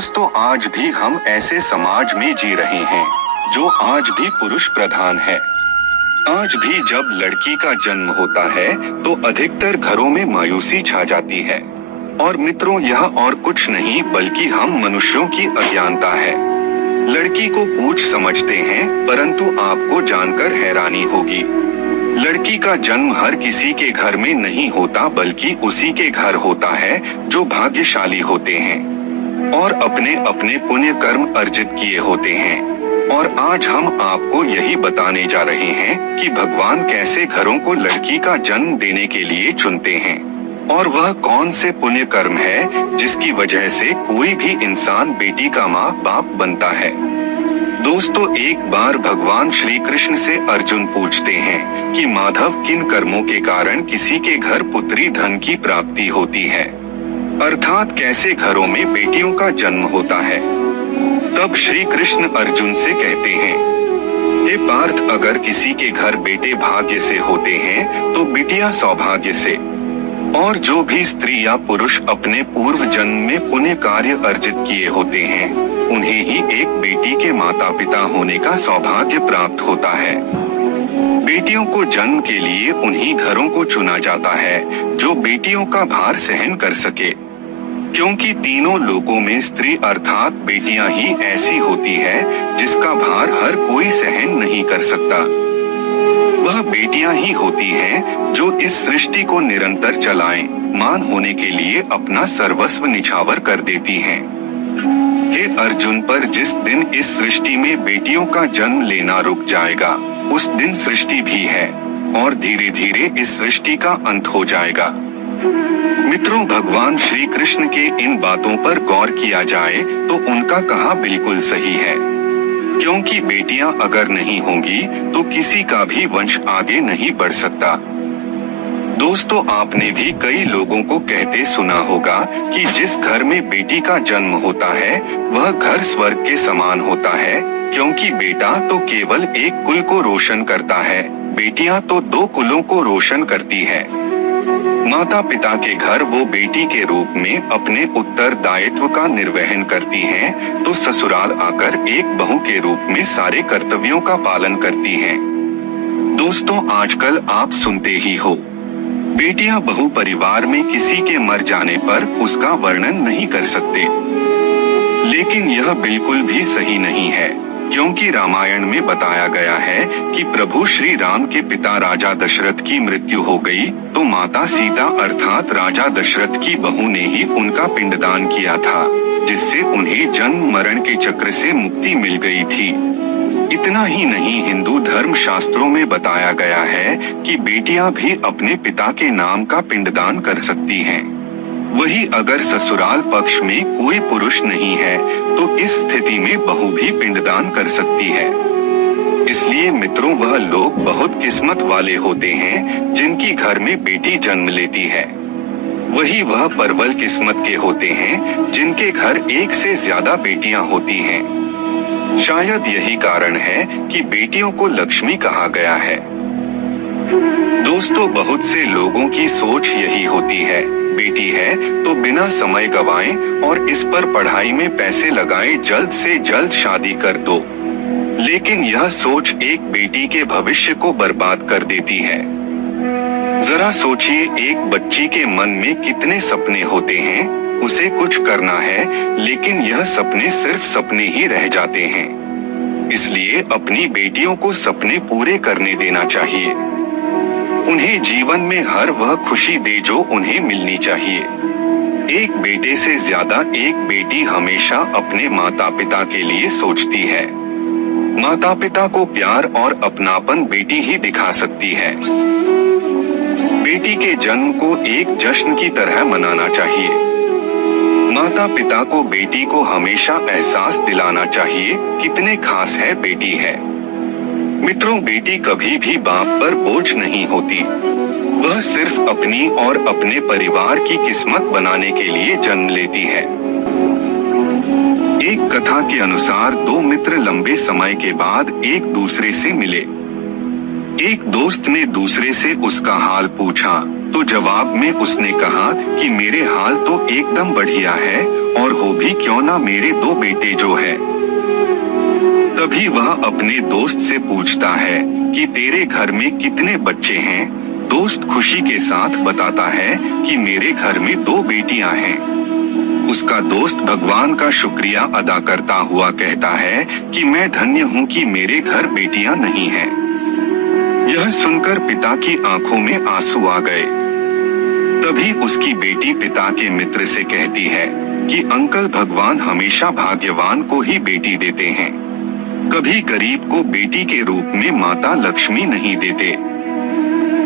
दोस्तों, आज भी हम ऐसे समाज में जी रहे हैं जो आज भी पुरुष प्रधान है। आज भी जब लड़की का जन्म होता है तो अधिकतर घरों में मायूसी छा जाती है। और मित्रों, यह और कुछ नहीं बल्कि हम मनुष्यों की अज्ञानता है। लड़की को पूछ समझते हैं, परंतु आपको जानकर हैरानी होगी, लड़की का जन्म हर किसी के घर में नहीं होता, बल्कि उसी के घर होता है जो भाग्यशाली होते हैं और अपने अपने पुण्य कर्म अर्जित किए होते हैं। और आज हम आपको यही बताने जा रहे हैं कि भगवान कैसे घरों को लड़की का जन्म देने के लिए चुनते हैं और वह कौन से पुण्य कर्म है जिसकी वजह से कोई भी इंसान बेटी का माँ बाप बनता है। दोस्तों, एक बार भगवान श्री कृष्ण से अर्जुन पूछते हैं कि माधव, किन कर्मों के कारण किसी के घर पुत्री धन की प्राप्ति होती है, अर्थात कैसे घरों में बेटियों का जन्म होता है। तब श्री कृष्ण अर्जुन से कहते हैं, हे पार्थ, अगर किसी के घर बेटे भाग्य से होते हैं तो बिटिया सौभाग्य से, और जो भी स्त्री या पुरुष अपने पूर्व जन्म में पुण्य कार्य अर्जित किए होते हैं उन्हें ही एक बेटी के माता पिता होने का सौभाग्य प्राप्त होता है। बेटियों को जन्म के लिए उन्हीं घरों को चुना जाता है जो बेटियों का भार सहन कर सके, क्योंकि तीनों लोकों में स्त्री अर्थात बेटियां ही ऐसी होती है जिसका भार हर कोई सहन नहीं कर सकता। वह बेटियां ही होती हैं जो इस सृष्टि को निरंतर चलाएं, मान होने के लिए अपना सर्वस्व निछावर कर देती हैं। हे अर्जुन, पर जिस दिन इस सृष्टि में बेटियों का जन्म लेना रुक जाएगा उस दिन सृष्टि भी है और धीरे धीरे इस सृष्टि का अंत हो जाएगा। मित्रों, भगवान श्री कृष्ण के इन बातों पर गौर किया जाए तो उनका कहा बिल्कुल सही है, क्योंकि बेटियां अगर नहीं होंगी तो किसी का भी वंश आगे नहीं बढ़ सकता। दोस्तों, आपने भी कई लोगों को कहते सुना होगा कि जिस घर में बेटी का जन्म होता है वह घर स्वर्ग के समान होता है, क्योंकि बेटा तो केवल एक कुल को रोशन करता है, बेटियां तो दो कुलों को रोशन करती है। माता पिता के घर वो बेटी के रूप में अपने उत्तरदायित्व का निर्वहन करती हैं, तो ससुराल आकर एक बहू के रूप में सारे कर्तव्यों का पालन करती हैं। दोस्तों, आजकल आप सुनते ही हो, बेटियां बहू परिवार में किसी के मर जाने पर उसका वर्णन नहीं कर सकते, लेकिन यह बिल्कुल भी सही नहीं है, क्योंकि रामायण में बताया गया है कि प्रभु श्री राम के पिता राजा दशरथ की मृत्यु हो गई तो माता सीता अर्थात राजा दशरथ की बहू ने ही उनका पिंडदान किया था, जिससे उन्हें जन्म मरण के चक्र से मुक्ति मिल गई थी। इतना ही नहीं, हिंदू धर्म शास्त्रों में बताया गया है कि बेटियां भी अपने पिता के नाम का पिंडदान कर सकती हैं। वही अगर ससुराल पक्ष में कोई पुरुष नहीं है तो इस स्थिति में बहू भी पिंडदान कर सकती है। इसलिए मित्रों, वह लोग बहुत किस्मत वाले होते हैं जिनकी घर में बेटी जन्म लेती है। वही वह परवल किस्मत के होते हैं जिनके घर एक से ज्यादा बेटियां होती हैं। शायद यही कारण है कि बेटियों को लक्ष्मी कहा गया है। दोस्तों, बहुत से लोगों की सोच यही होती है, बेटी है तो बिना समय गवाएं और इस पर पढ़ाई में पैसे लगाएं, जल्द से जल्द शादी कर दो। लेकिन यह सोच एक बेटी के भविष्य को बर्बाद कर देती है। जरा सोचिए, एक बच्ची के मन में कितने सपने होते हैं, उसे कुछ करना है लेकिन यह सपने सिर्फ सपने ही रह जाते हैं। इसलिए अपनी बेटियों को सपने पूरे करने देना चाहिए। उन्हें जीवन में हर वह खुशी दे जो उन्हें मिलनी चाहिए। एक बेटे से ज्यादा एक बेटी हमेशा अपने माता पिता के लिए सोचती है। माता पिता को प्यार और अपनापन बेटी ही दिखा सकती है। बेटी के जन्म को एक जश्न की तरह मनाना चाहिए। माता पिता को बेटी को हमेशा एहसास दिलाना चाहिए कितने खास है बेटी है। मित्रों, बेटी कभी भी बाप पर बोझ नहीं होती, वह सिर्फ अपनी और अपने परिवार की किस्मत बनाने के लिए जन्म लेती है। एक कथा के अनुसार दो मित्र लंबे समय के बाद एक दूसरे से मिले। एक दोस्त ने दूसरे से उसका हाल पूछा तो जवाब में उसने कहा कि मेरे हाल तो एकदम बढ़िया है, और हो भी क्यों ना मेरे 2 बेटे जो है। तभी वह अपने दोस्त से पूछता है कि तेरे घर में कितने बच्चे हैं। दोस्त खुशी के साथ बताता है कि मेरे घर में 2 बेटियां हैं। उसका दोस्त भगवान का शुक्रिया अदा करता हुआ कहता है कि मैं धन्य हूँ कि मेरे घर बेटियां नहीं हैं। यह सुनकर पिता की आंखों में आंसू आ गए। तभी उसकी बेटी पिता के मित्र से कहती है कि अंकल, भगवान हमेशा भाग्यवान को ही बेटी देते हैं, कभी गरीब को बेटी के रूप में माता लक्ष्मी नहीं देते।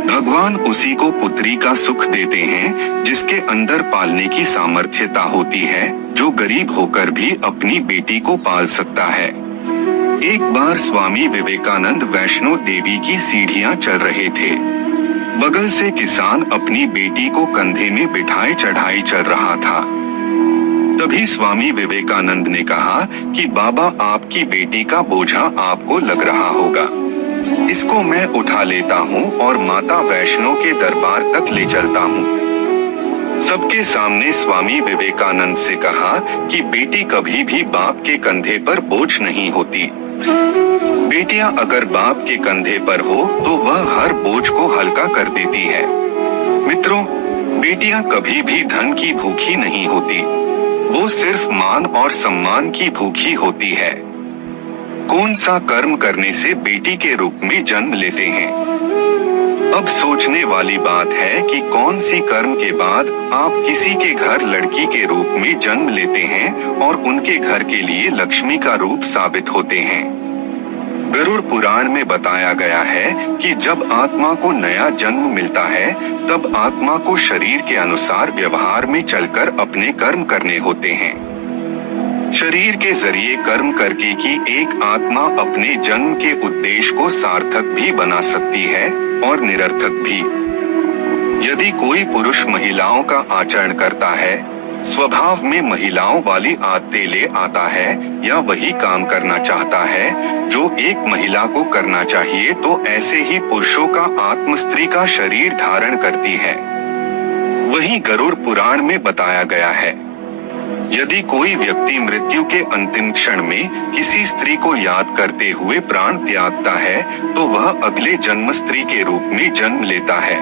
भगवान उसी को पुत्री का सुख देते हैं जिसके अंदर पालने की सामर्थ्यता होती है, जो गरीब होकर भी अपनी बेटी को पाल सकता है। एक बार स्वामी विवेकानंद वैष्णो देवी की सीढ़ियां चढ़ रहे थे। बगल से किसान अपनी बेटी को कंधे में बिठाए चढ़ाई चल रहा था। तभी स्वामी विवेकानंद ने कहा कि बाबा, आपकी बेटी का बोझा आपको लग रहा होगा, इसको मैं उठा लेता हूँ और माता वैष्णो के दरबार तक ले चलता हूँ। सबके सामने स्वामी विवेकानंद से कहा कि बेटी कभी भी बाप के कंधे पर बोझ नहीं होती। बेटियां अगर बाप के कंधे पर हो तो वह हर बोझ को हल्का कर देती है। मित्रों, बेटियां कभी भी धन की भूखी नहीं होती, वो सिर्फ मान और सम्मान की भूखी होती है। कौन सा कर्म करने से बेटी के रूप में जन्म लेते हैं? अब सोचने वाली बात है कि कौन सी कर्म के बाद आप किसी के घर लड़की के रूप में जन्म लेते हैं और उनके घर के लिए लक्ष्मी का रूप साबित होते हैं। गरुड़ पुराण में बताया गया है कि जब आत्मा को नया जन्म मिलता है तब आत्मा को शरीर के अनुसार व्यवहार में चलकर अपने कर्म करने होते हैं। शरीर के जरिए कर्म करके की एक आत्मा अपने जन्म के उद्देश्य को सार्थक भी बना सकती है और निरर्थक भी। यदि कोई पुरुष महिलाओं का आचरण करता है, स्वभाव में महिलाओं वाली आदतें ले आता है या वही काम करना चाहता है जो एक महिला को करना चाहिए, तो ऐसे ही पुरुषों का आत्म स्त्री का शरीर धारण करती है। वही गरुड़ पुराण में बताया गया है, यदि कोई व्यक्ति मृत्यु के अंतिम क्षण में किसी स्त्री को याद करते हुए प्राण त्यागता है तो वह अगले जन्म स्त्री के रूप में जन्म लेता है।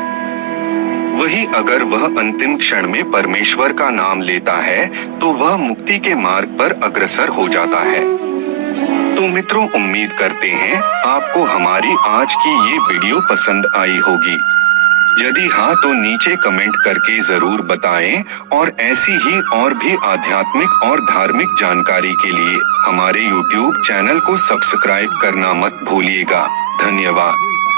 वही अगर वह अंतिम क्षण में परमेश्वर का नाम लेता है तो वह मुक्ति के मार्ग पर अग्रसर हो जाता है। तो मित्रों, उम्मीद करते हैं आपको हमारी आज की ये वीडियो पसंद आई होगी। यदि हाँ तो नीचे कमेंट करके जरूर बताएं, और ऐसी ही और भी आध्यात्मिक और धार्मिक जानकारी के लिए हमारे YouTube चैनल को सब्सक्राइब करना मत भूलिएगा। धन्यवाद।